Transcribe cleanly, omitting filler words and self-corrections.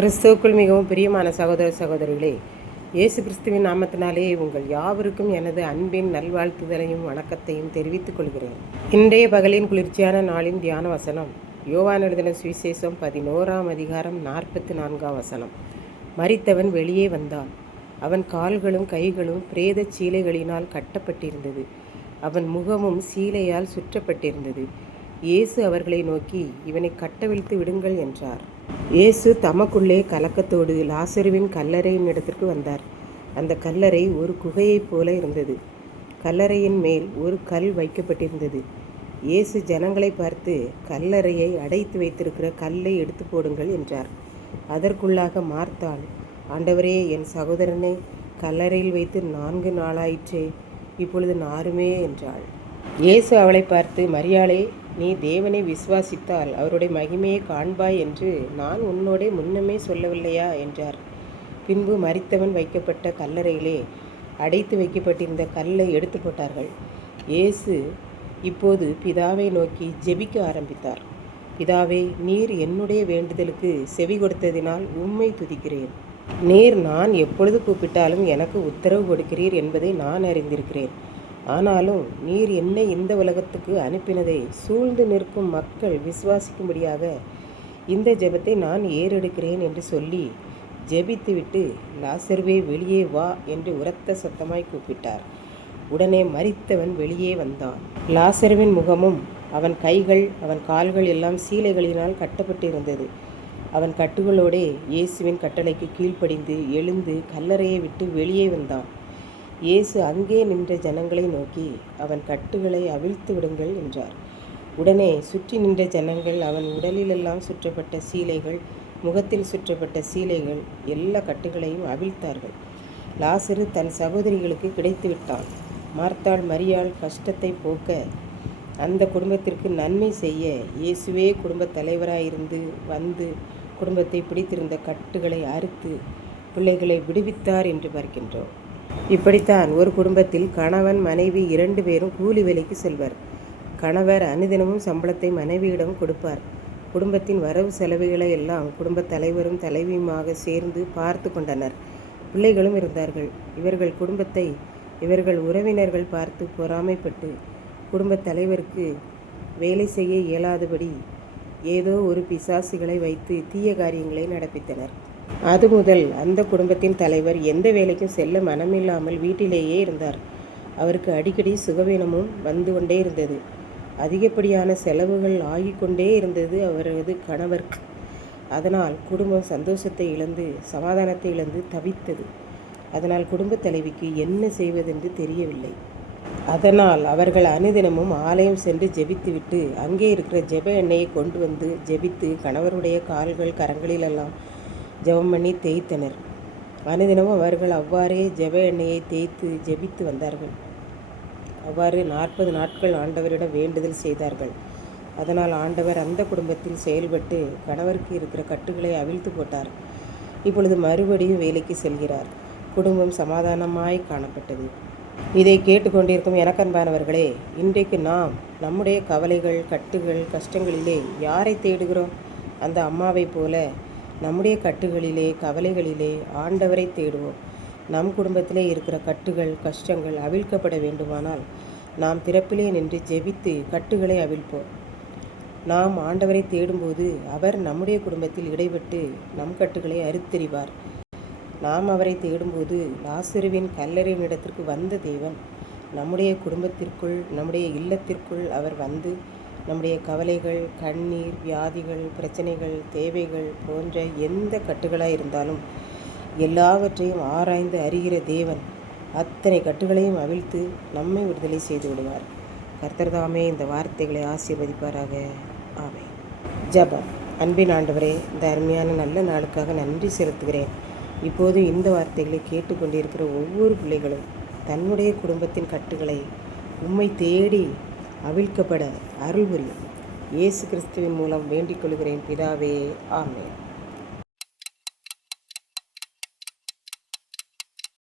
கிறிஸ்துவுக்குள் மிகவும் பிரியமான சகோதர சகோதரிகளே, இயேசு கிறிஸ்துவின் நாமத்தினாலே உங்கள் யாவருக்கும் எனது அன்பின் நல்வாழ்த்துதலையும் வணக்கத்தையும் தெரிவித்துக் கொள்கிறேன். இன்றைய பகலின் குளிர்ச்சியான நாளின் தியான வசனம் யோவான் எழுதின சுவிசேஷம் 11ஆம் அதிகாரம் 44ஆம் வசனம். மரித்தவன் வெளியே வந்தான். அவன் கால்களும் கைகளும் பிரேத சீலைகளினால் கட்டப்பட்டிருந்தது. அவன் முகமும் சீலையால் சுற்றப்பட்டிருந்தது. இயேசு அவர்களை நோக்கி, இவனை கட்டவிழ்த்து விடுங்கள் என்றார். இயேசு தமக்குள்ளே கலக்கத்தோடு லாசருவின் கல்லறையின் இடத்திற்கு வந்தார். அந்த கல்லறை ஒரு குகையைப் போல இருந்தது. கல்லறையின் மேல் ஒரு கல் வைக்கப்பட்டிருந்தது. இயேசு ஜனங்களை பார்த்து, கல்லறையை அடைத்து வைத்திருக்கிற கல்லை எடுத்து போடுங்கள் என்றார். அதற்குள்ளாக மார்த்தாள், ஆண்டவரே, என் சகோதரனை கல்லறையில் வைத்து 4 நாளாயிற்றே, இப்பொழுது நாருமே என்றாள். இயேசு அவளை பார்த்து, மரியாளே, நீ தேவனை விசுவாசித்தால் அவருடைய மகிமையை காண்பாய் என்று நான் உன்னோடே முன்னமே சொல்லவில்லையா என்றார். பின்பு மரித்தவன் வைக்கப்பட்ட கல்லறையிலே அடைத்து வைக்கப்பட்டிருந்த கல்லை எடுத்து போட்டார்கள். இயேசு இப்போது பிதாவை நோக்கி ஜெபிக்க ஆரம்பித்தார். பிதாவே, நீர் என்னுடைய வேண்டுதலுக்கு செவி கொடுத்ததினால் உம்மை துதிக்கிறேன். நீர் நான் எப்பொழுது கூப்பிட்டாலும் எனக்கு உத்தரவு கொடுக்கிறீர் என்பதை நான் அறிந்திருக்கிறேன். ஆனாலும் நீர் என்னை இந்த உலகத்துக்கு அனுப்பினதை சூழ்ந்து நிற்கும் மக்கள் விசுவாசிக்கும்படியாக இந்த ஜெபத்தை நான் ஏறெடுக்கிறேன் என்று சொல்லி ஜெபித்துவிட்டு, லாசருவே, வெளியே வா என்று உரத்த சத்தமாய் கூப்பிட்டார். உடனே மரித்தவன் வெளியே வந்தான். லாசருவின் முகமும் அவன் கைகள் அவன் கால்கள் எல்லாம் சீலைகளினால் கட்டப்பட்டிருந்தது. அவன் கட்டுகளோடே இயேசுவின் கட்டளைக்கு கீழ்ப்படிந்து எழுந்து கல்லறையை விட்டு வெளியே வந்தான். இயேசு அங்கே நின்ற ஜனங்களை நோக்கி, அவன் கட்டுகளை அவிழ்த்து விடுங்கள் என்றார். உடனே சுற்றி நின்ற ஜனங்கள் அவன் உடலிலெல்லாம் சுற்றப்பட்ட சீலைகள், முகத்தில் சுற்றப்பட்ட சீலைகள், எல்லா கட்டுகளையும் அவிழ்த்தார்கள். லாசரு தன் சகோதரிகளுக்கு கிடைத்து விட்டான். மார்த்தாள் மரியாள் கஷ்டத்தை போக்க, அந்த குடும்பத்திற்கு நன்மை செய்ய இயேசுவே குடும்பத் தலைவராயிருந்து வந்து குடும்பத்தை பிடித்திருந்த கட்டுகளை அறுத்து பிள்ளைகளை விடுவித்தார் என்று பார்க்கின்றோம். இப்படித்தான் ஒரு குடும்பத்தில் கணவன் மனைவி 2 பேரும் கூலி வேலைக்கு செல்வர். கணவர் அனுதினமும் சம்பளத்தை மனைவியிடம் கொடுப்பார். குடும்பத்தின் வரவு செலவுகளை எல்லாம் குடும்பத் தலைவரும் தலைவியுமாக சேர்ந்து பார்த்து கொண்டனர். பிள்ளைகளும் இருந்தார்கள். இவர்கள் குடும்பத்தை இவர்கள் உறவினர்கள் பார்த்து பொறாமைப்பட்டு குடும்பத் தலைவருக்கு வேலை செய்ய இயலாதபடி ஏதோ ஒரு பிசாசுகளை வைத்து தீய காரியங்களை நடப்பித்தனர். அது முதல் அந்த குடும்பத்தின் தலைவர் எந்த வேலைக்கும் செல்ல மனமில்லாமல் வீட்டிலேயே இருந்தார். அவருக்கு அடிக்கடி சுகவீனமும் வந்து கொண்டே இருந்தது. அதிகப்படியான செலவுகள் ஆகிக்கொண்டே இருந்தது அவரது கணவருக்கு. அதனால் குடும்பம் சந்தோஷத்தை இழந்து சமாதானத்தை இழந்து தவித்தது. அதனால் குடும்பத் தலைவிக்கு என்ன செய்வதென்று தெரியவில்லை. அதனால் அவர்கள் அனுதினமும் ஆலயம் சென்று ஜெபித்துவிட்டு அங்கே இருக்கிற ஜெப எண்ணெயை கொண்டு வந்து ஜெபித்து கணவருடைய கால்கள் கரங்களிலெல்லாம் ஜெபம் பண்ணி தேய்த்தனர். அனுதினமும் அவர்கள் அவ்வாறே ஜெப எண்ணெயை தேய்த்து ஜெபித்து வந்தார்கள். அவ்வாறு 40 நாட்கள் ஆண்டவரிடம் வேண்டுதல் செய்தார்கள். அதனால் ஆண்டவர் அந்த குடும்பத்தில் செயல்பட்டு கணவருக்கு இருக்கிற கட்டுகளை அவிழ்த்து போட்டார். இப்பொழுது மறுபடியும் வேலைக்கு செல்கிறார். குடும்பம் சமாதானமாய் காணப்பட்டது. இதை கேட்டுக்கொண்டிருக்கும் எனக்கன்பானவர்களே, இன்றைக்கு நாம் நம்முடைய கவலைகள், கட்டுகள், கஷ்டங்களிலே யாரை தேடுகிறோம்? அந்த அம்மாவை போல நம்முடைய கட்டுகளிலே, கவலைகளிலே ஆண்டவரை தேடுவோம். நம் குடும்பத்திலே இருக்கிற கட்டுகள், கஷ்டங்கள் அவிழ்க்கப்பட வேண்டுமானால் நாம் திறப்பிலே நின்று ஜெபித்து கட்டுகளை அவிழ்ப்போம். நாம் ஆண்டவரை தேடும்போது அவர் நம்முடைய குடும்பத்தில் இடைப்பட்டு நம் கட்டுகளை அறுத்தெறிவார். நாம் அவரை தேடும்போது லாசருவின் கல்லறையின் இடத்திற்கு வந்த தேவன் நம்முடைய குடும்பத்திற்குள், நம்முடைய இல்லத்திற்குள் அவர் வந்து நம்முடைய கவலைகள், கண்ணீர், வியாதிகள், பிரச்சனைகள், தேவைகள் போன்ற எந்த கட்டுகளாக இருந்தாலும் எல்லாவற்றையும் ஆராய்ந்து அறிகிற தேவன் அத்தனை கட்டுகளையும் அவிழ்த்து நம்மை விடுதலை செய்து விடுவார். கர்த்தர் தாமே இந்த வார்த்தைகளை ஆசீர்வதிப்பாராக. ஆமென். ஜெபம். அன்பின் ஆண்டவரே, இந்த அருமையான நல்ல நாளுக்காக நன்றி செலுத்துகிறேன். இப்போது இந்த வார்த்தைகளை கேட்டுக்கொண்டிருக்கிற ஒவ்வொரு பிள்ளைகளும் தன்னுடைய குடும்பத்தின் கட்டுகளை உம்மை தேடி அவிழ்க்கப்பட அருள் புரியும். இயேசு கிறிஸ்துவின் மூலம் வேண்டிக் கொள்கிறேன் பிதாவே. ஆமென்.